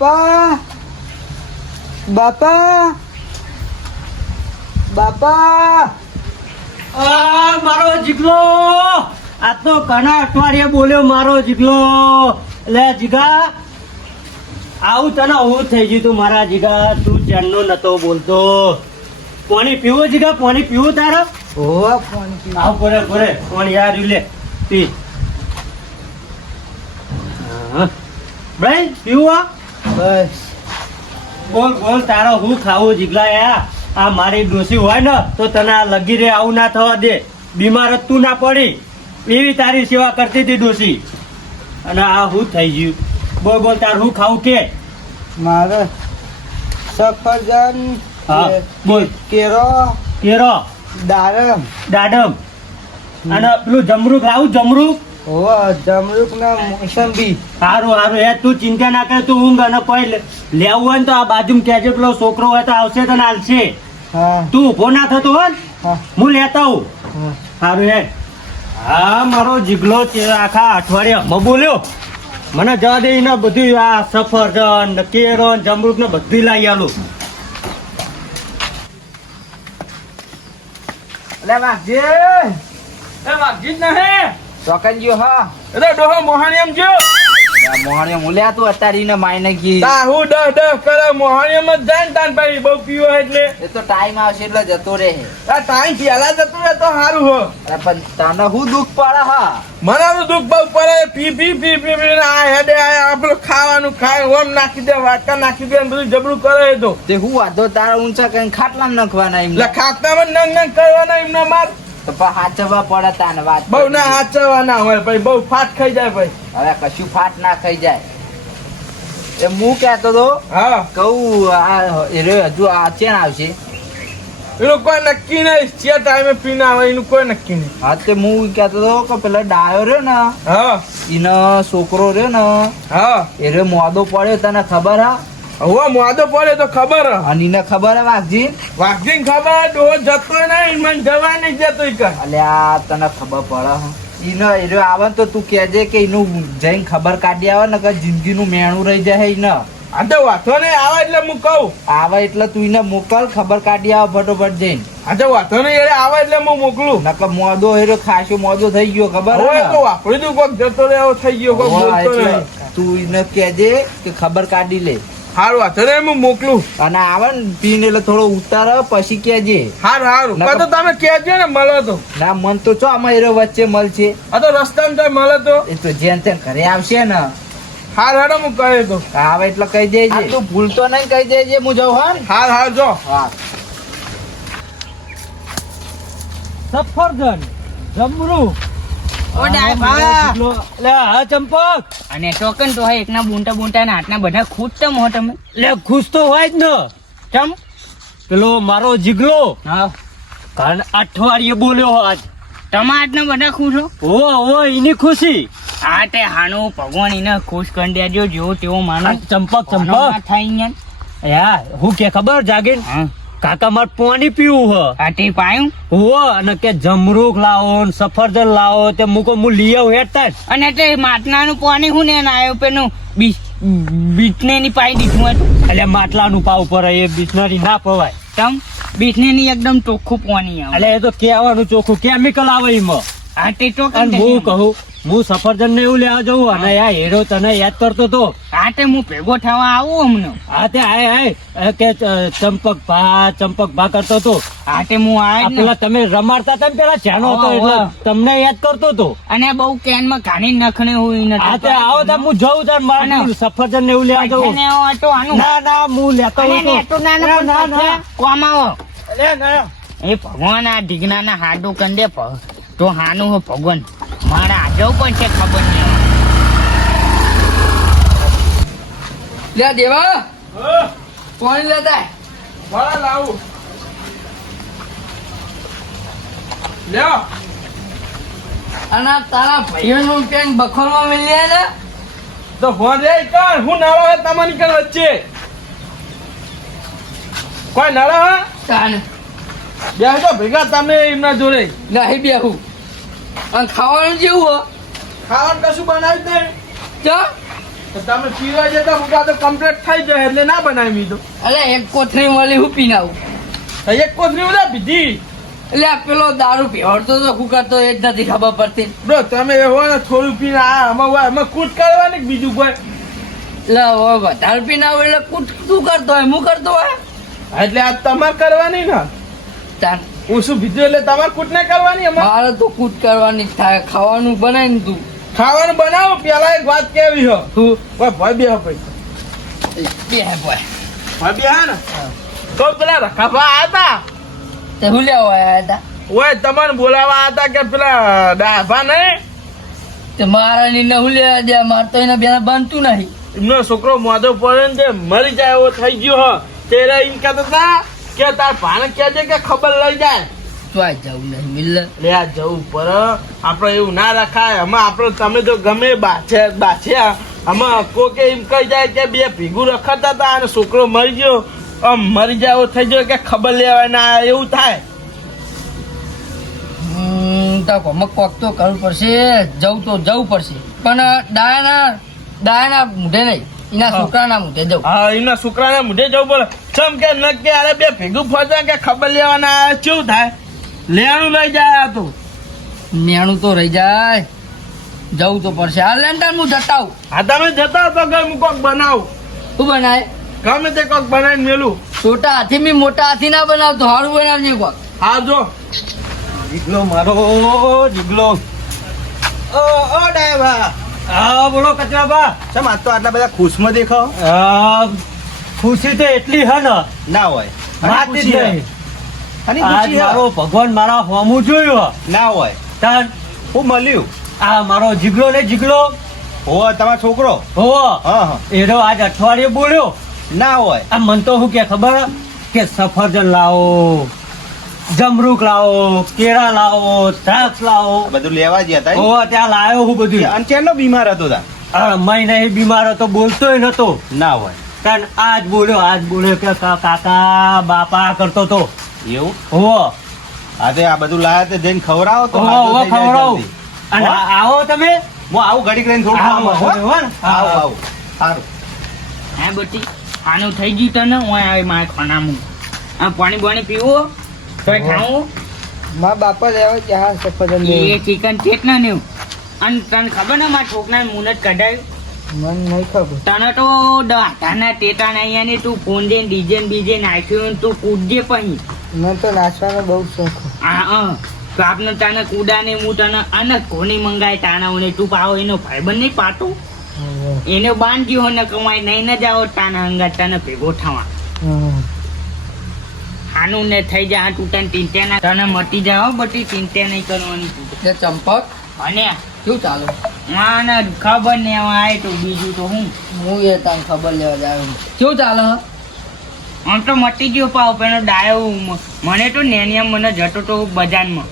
બાપા. બાપા. બાપા. આ મારો જીગલો. આ તો ઘણા અઠવાડિયે બોલ્યો મારો જીગલો. લે જીગા. આવું તને હું થઈ ગયું તું મારા જીગા. તું ચેનનો નતો બોલતો. પાણી પીવું જીગા? પાણી પીવું તારા? ઓ ફોન આવ ઘરે ઘરે. પાણી યાર લે. પી. હા. ભાઈ પીવું આ? બસ. બોલ બોલ તારો હું ખાવું જીગલા યા આ મારી ડોસી હોય ને તો તને આ લગી રે આવું ના થવા દે. બીમાર તું ના પડી. એવી તારી સેવા કરતી હતી ડોસી અને આ હું થઈ ગયું. બોલ બોલ તાર હું ખાવું કે? મારે સફરજન હા, બોલ. કેરો કેરો. દાડમ. દાડમ. અને પેલું જમરૂક લાવું જમરૂક ઓ જમરૂક ના મોસંબી સારું સારું એ તું ચિંતા ના કર તું ઊંઘ અને કોઈ લેવું હોય ને તો આ બાજુ કહેજે પેલો છોકરો હોય તો આવશે તને હાલશે. તું ઊભો ના થતો હોય હું. લેતા આવું. સારું હે હા મારો જીગલો છે આખા અઠવાડિયામાં બોલ્યો. મને જવા દે ને બધું આ સફરજન કેરણ જમરૂક ને બધું લાવી આલું. એ વાગજી જ નહીં. ચોકન ગયો હા. એટલે ડોહો મોહાણી એમ જો. મોહણે મુલ્યા તું અત્યારે ને માઈને કી તા હું ડહ ડહ કરે મોહાણી એમ જ જાય તાન ભાઈ બહુ પીવો એટલે. એ તો ટાઈમ આવશે એટલે જતો રહે. આ ટાઈમ પહેલા જતો રહે તો સારું હો. અરે પણ તને હું દુઃખ પડે હા? મને તો દુઃખ બહુ પડે. પી પી પી પી પી આ હેડે આ આપણે ખાવાનું ખાય ઓમ નાખી દે વાટકા નાખી દે બધું જબરું કરે તો. તે હું વાંધો તારા ઊંચા કઈ ખાટલા નાખવાના એમ ખાટલા ખાતામાં નંગ નંગ કરવાના એમના માર. પણ પડે તાને વાત બહુ ના હાચવાના હોય ભાઈ બહુ ફાટ ખાઈ જાય ભાઈ હવે કશું ફાટ ના ખાઈ જાય. એ હું કહેતો તો હા. કહું આ એ હજુ આ ચેન આવશે? એનું કોઈ નક્કી નહીં જે ટાઈમે પીને આવે એનું કોઈ નક્કી નહીં. હા તે હું કહેતો તો કે પેલા ડાયો રહ્યો ને હા. એનો છોકરો રહ્યો ને હા. એ મોદો પડ્યો તને ખબર હા? હવે મોદો પડે તો ખબર હે. ખબર હે વાઘજી? ખબર ડોહો જતો નહીં મને જવા નહીં જતો અલ્યા તને ખબર પડે હે. ઈને આવે તો તું કહેજે કે એનું જઈને ખબર કાઢી આવે ને કે જિંદગીનું મેણું રહી જાય આ તો વાંધો નહીં આવે એટલે હું કહું. આવે એટલે તું એને મોકલ ખબર કાઢી આવે ફટોફટ જઈને. આ તો વાંધો નહીં એટલે આવે એટલે હું મોકલું. નકર મોદો હેરો ખાસો મોદો થઈ ગયો ખબર હોય તો વાપરી દઉં કોક જતો રહ્યો થઈ ગયો કોક તું એને કહેજે કે ખબર કાઢી લે. હારું વાંધો નહીં હું મોકલું. અને આવે ને પીને એટલે થોડો ઉતાર પછી કેજે હારું હારું. તો તમે કહેજો ને મળો તો. ના મન તો છો આમાં એરો વચ્ચે મળશે. આ તો રસ્તામાં તો મળો તો. એ તો જેન તેન ઘરે આવશે ને. હાર હાડો હું કહે તો. આવે એટલે કહી દેજે. તું ભૂલતો નહીં કહી દેજે હું જાઉં હા? હાર હાર જો. હા. સફરજન જમરૂક અને ટોકન તો હોય એકના બુંટા બુંટા ના હાથના બધા ખુદ તમ હો તમે. લે ખુશ તો હોય જ ને. ચમ? પેલો મારો જીગલો. હા. અઠવાડિયે બોલ્યો આજ. તમે આજના બધા ખુશ હો? ઓ ઓ એની ખુશી. આ તે હાનું ભગવાન એને ખુશ કરી દેજો જેવો તેવો માનો. ચંપક ચંપક. થાય ગયા યા હું કે ખબર જાગીન? હા. કાકા માર પાણી પીવું હ. આ પાયું? હો અને કે જમરૂક લાવો ને સફરજન લાવો તે મુકો મુ લઈ આવ હેઠતા અને તે માટલાનું પાણી હું ને આવ્યો પેલું બીટને ની પાઈ દીધું હતું? એટલે માટલાનું પાવ પર એ બિસ્નરી ના પવાય. તમ બીટને ની એકદમ ચોખ્ખું પાણી આવે. એટલે એ તો કહેવાનું ચોખ્ખું કેમિકલ આવે એમાં. આ તે ટોકન હું કહું હું સફરજન ને એવું લેવા જવું અને આ હેરો તને યાદ કરતો તો. આ તે હું ભેગો થવા આવું હમણાં હા તે આય આય કે ચંપક ભા ચંપક ભા કરતો તો. આ તે હું આય પેલા તમે રમાડતા તમે પેલા જાણો હતો એટલે તમને યાદ કરતો તો. અને બહુ કેનમાં ઘાણી નખણે હોય ને આ તે આવો તો હું જઉં તાર મારે સફરજન ને એવું લેવા જવું ના ના હું લેતો હું. ના ના, ના, ના. કોમ આવો. અલે, એ ભગવાન આ ઢીગના ના હાડું કંડે તો હાનું હો ભગવાન. મારા આજો પણ છે ખબર નહીં. લે દેવા. પાણી લેતા વાળા લાવું. લ્યો. અને તારા ભાઈઓનું પેન બખોરમાં મિલ્યા ને? તો ફોન રે કર હું નાળો હે તમારી કર વચ્ચે. કોઈ નાળો હે? તાને ભેગા તમે એમના જોડે. નહીં બેહું. અને ખાવાનું જેવું હો? ખાવાનું કશું બનાવી દે ચા. તમે પીવા જતા હું તો કમ્પ્લીટ થઈ જાય એટલે ના બનાવી તો અલે એક કોથળી મળી હું પીને આવું. એક કોથળી ઉડા પીધી? એટલે પેલો દારૂ પીવડતો તો શું કરતો એ જ નથી ખબર પડતી. બ્રો તમે એવો ને થોડું પીને આ અમાર આમાં કૂટ કરવાની બીજું કોઈ? એટલે હવે વધારે પીને આવું એટલે કૂટ શું કરતો હોય? હું કરતો હોય? એટલે આ તમારે કરવાની ને. તાર હું શું પીધું એટલે તમારે કૂટ ના કરવાની અમારે? મારે તો કૂટ કરવાની થાય. ખાવાનું બનાય ને તું. ખાવાનું બનાવો પેલા એક વાત કેવી હો? તું ભાઈ ભાઈ બે ભાઈ બે ભાઈ ભાઈ બે હા ને? તો પેલા રખાભા હતા તે? હું લેવા આવ્યા હતા? ઓય તમને બોલાવા હતા કે પેલા ડાભા નહીં તે મારા ની હું લેવા દે માર તો એના બેના બનતું નહીં. એમનો છોકરો મોઢો પડે ને તે મરી જાય એવો થઈ ગયો હો. તેરા એમ કહેતા હતા કે તાર ભાને કહેજે કે ખબર લઈ જાય. તો આ જવું નહીં મિલ લે આ જવું પર આપણે એવું ના રખાય. અમે આપણે તમે તો ગમે બાછે બાછ્યા આમાં કોકે એમ કહી જાય કે બે ભીગું રખાતા હતા અને છોકરો મરી ગયો. આમ મરી જાવ થઈ ગયો કે ખબર લેવાય ના એવું થાય. તો કોમક કોક તો કરવું પડશે. જવું તો જવું પડશે. પણ ડાયાના ડાયાના મૂઢે નહીં. એના છોકરાના મુઢે જવું. હા એના છોકરાના મુઢે જવું પડે ચમ કે ન કે અરે બે ભેગું ફરતા કે ખબર લેવાના આ શું થાય? લેણું લઈ જાય આ તો. મેણું તો રહી જાય. જવું તો પડશે. આ લેન્ટર હું જતા આવું હા તમે જતા તો ગઈ હું કોક બનાવું. શું બનાય? ગમે તે કોક બનાવીને મેલું. છોટા હાથી મેં મોટા હાથી ના બનાવતો હારું બનાવજે કોક. હા જો. જીગલો મારો જીગલો. ઓ ઓ ડાયવા હા બોલો કચરાબા ચમ આજ તો આટલા બધા ખુશમાં દેખો ખુશી તો એટલી હે ને. ના હોય. વાત જ નહીં. અને આજ મારો ભગવાન મારા હોમું જોયું ના હોય. તાર હું મળ્યું. આ મારો જીગલો ને જીગલો. હો તમારો છોકરો? હો હા હા. એનો આજ અઠવાડિયે બોલ્યો. ના હોય. આ મન તો શું કે ખબર? કે સફરજન લાવો. જમરૂક લાવો કેળા લાવો દ્રાક્ષ લાવો. બધું લેવા જ હતા ઓ ત્યાં લાવ્યો હું બધું. અને ચેનો બીમાર હતો તા. આ મહિને બીમાર હતો બોલતોય નતો. ના હોય. કારણ આજ બોલ્યો આજ બોલ્યો કે કાકા બાપા કરતો તો. એવું? હો હા તે આ બધું લાયા તે જઈને ખવડાવો તો હો ખવડાવું. અને આવો તમે. હું આવું ઘડીક રહીને થોડું આવો? આવું આવું. સારું. હા બટી. આનું થઈ ગયું તને? હું આવી મારે ખાનામાં આ પાણી બાણી પીવો. તોય ખાવું મારા બાપા લેવા જ્યાં સફરજન એ ચિકન ચેટ ના નેવું. અને તને ખબર ને મારા છોકરાને મુનત કઢાયું. મન નહીં ખબર. તને તો દાટાના ટેટાના અહીંયા ને તું ફોન ડીજે બીજે નાખ્યું તું કૂદજે પછી. મને તો નાચવાનો બહુ શોખ હા હા. તો આપને તને કુડા ને હું તને અને કોની મંગાય તાના ને તું પાવો એનો ભાઈબંધ નહીં પાટું એને બાંધ્યો ને કમાય નહીં ન જાઓ તાના અંગા તને ભેગો થવા. હાનું ને થઈ જાય તું તને ના તને મટી જાવ બટી ચિંતા નહીં કરવાની ચંપક અને? શું ચાલો? માને ખબર ને આવે તો બીજું તો હું? હું એ તને ખબર લેવા જાય શું ચાલે? હે? આમ તો મટી ગયો પાવ પેલો ડાયો મને તો નેનિયમ મને જતો તો બજારમાં.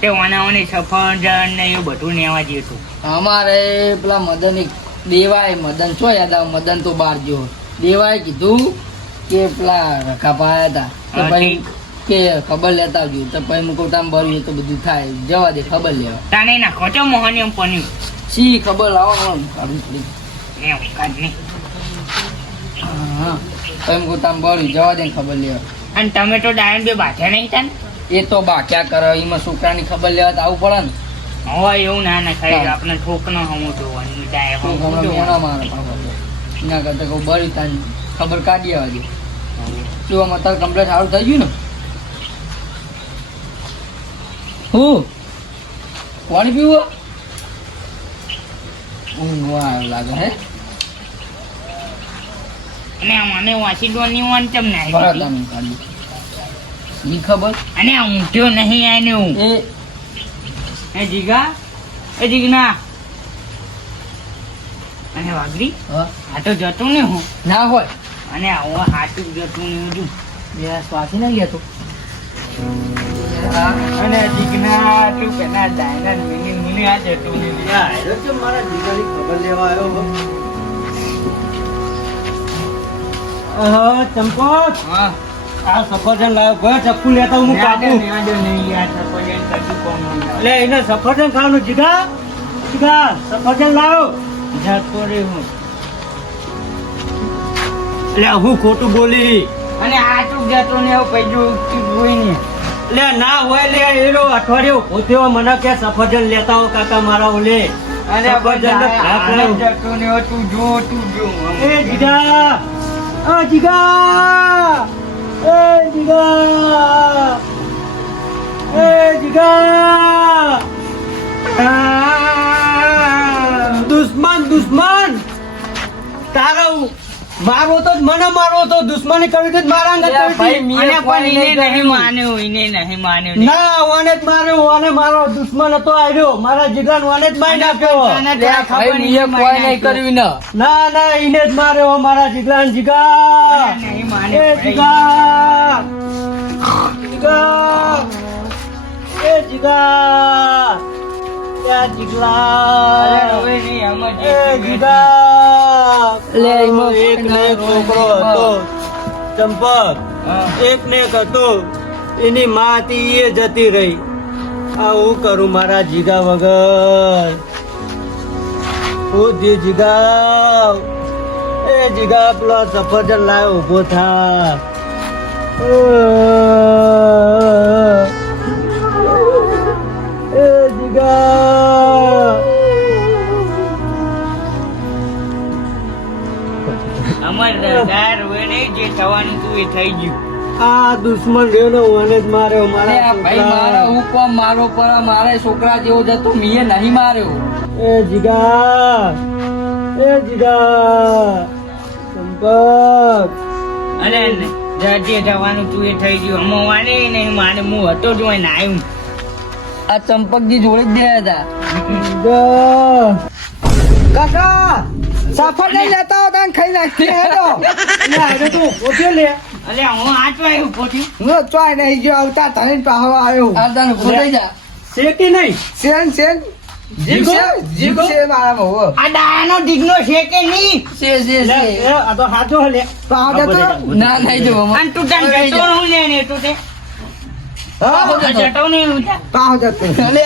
તે વાનાઓની સફરજન ને એવું બધું નેવા જતું અમારે પેલા મદન દેવાય મદન શું યાદ આવે? મદન તો બહાર ગયો. દેવાય કીધું કે પેલા રખા હતા તો પછી કે ખબર લેતા આવજો તો પછી તામ ભર્યું તો બધું થાય. જવા દે ખબર લેવા. તાને નાખો છો મોહનિયમ પન્યું સી ખબર લાવો ને કાઢું થોડી. કાઢ નહીં. હા તામ ભર્યું જવા દે ખબર લેવા. અને તમે તો ડાયન બે બાધ્યા નહીં તને? એ તો બા ક્યાં કરે એમાં છોકરાની ખબર લેવા તો આવું પડે ને. હવે એવું ના ના ખાઈ હા. આપણે ઠોકનો હમું જોવાનું ડાય શું ખબર મેણા જોવાનું. મારે પાછો. એના કરતા કહું ભર્યું તાની ખબર કાઢી આવવા દે શું આમાં તાર કમ્પ્લેટ સારું થઈ ગયું ને. હું? પાણી પીવું? ઊંઘવા લાગે હે. અને મને વાંચી દોની વાન તમને ના ખબર? અને આ ઊંઘ્યો નહીં આને હું. એ. એ જીગા? એ જીગના? અને વાગરી હા, આ તો જતું ને હું. ના હોય. અને આવું હાથું જતું ને હજુ બે શ્વાસી નહીં લેતો અને દીકના તું પેલા ડાયના મિની મિની આ જતું ને મારા દીકરાની ખબર લેવા આવ્યો હો. હા. આ સફરજન લાવ્યો ભાઈ ચપ્પુ લેતા હું કાપું એટલે એટલે એને સફરજન ખાવાનું જીગા. જીગા સફરજન લાવો. જતો રે હું. લે હું ખોટું બોલી. અને આટલું જતું ને એવું પૈજું હોય ને લે ના હોય લે એનો અઠવાડિયું. પોતે મને કે સફરજન લેતા હો કાકા મારા ઓલે. અને સફરજન. જતો ને તું જો તું જો એ જીગા અ જીગા એ જીગા એ જીગા. દુશ્મન દુશ્મન. તારો મારો તો મને મારો તો દુશ્મની કરવી તો મારા અંગત કરવી. અને પણ ઈને નહીં. માન્યો એને નહીં માન્યો. ના ઓને જ માર્યો ઓને મારો દુશ્મન હતો આવ્યો. મારા જીગન ઓને જ મારી નાખ્યો ભાઈ મીએ કોઈ નહીં કર્યું ને. ના ના ઈને જ માર્યો મારા જીગલાન જીગા નહીં એ માન્યો જીગા જીગા એ જીગા એ જીગલા. હવે નહીં સમજ એ જીગા લે, એક ને એક છોકરો હતો. ચંપક એક ને એક હતો. એની માં હતી એ જતી રહી. આ હું કરું મારા જીગા વગર. હું જી જીગા એ જીગા પેલો સફરજન લાવ ઊભો થા. એ થઈ ગયું. આ દુશ્મન રહ્યો ને ઓને જ માર્યો મારા ભાઈ મારો. હું કોમ મારો પર મારે છોકરા જેવો જતો મીએ નહીં માર્યો. એ જીગા એ જીગા ચંપક અને જે જવાનું તું એ થઈ ગયું. હમો વાને નહીં માને હું હતો જ હોય આવ્યું આ ચંપકજી જોડે જ ગયા હતા. જીગા કાકા સફરજન લેતા ખાઈ નાખી હેડો લે આજે તું લે. અલે હું આટવા આવ્યું પોતી હું ચોય નહીં ગયો આવતા તને પાહવા આવ્યો. ઊભો થઈ જા? છે કે નહીં. છે? મારામાં હો. આ દાયાનો ડીગનો છે કે નહીં છે છે છે આ તો હાચો લે. પાહો જતો ના નહીં જોવો અને તું તને જતો હું લેને તું તે હા? જતો નહીં હું ત્યાં પાહો જતો લે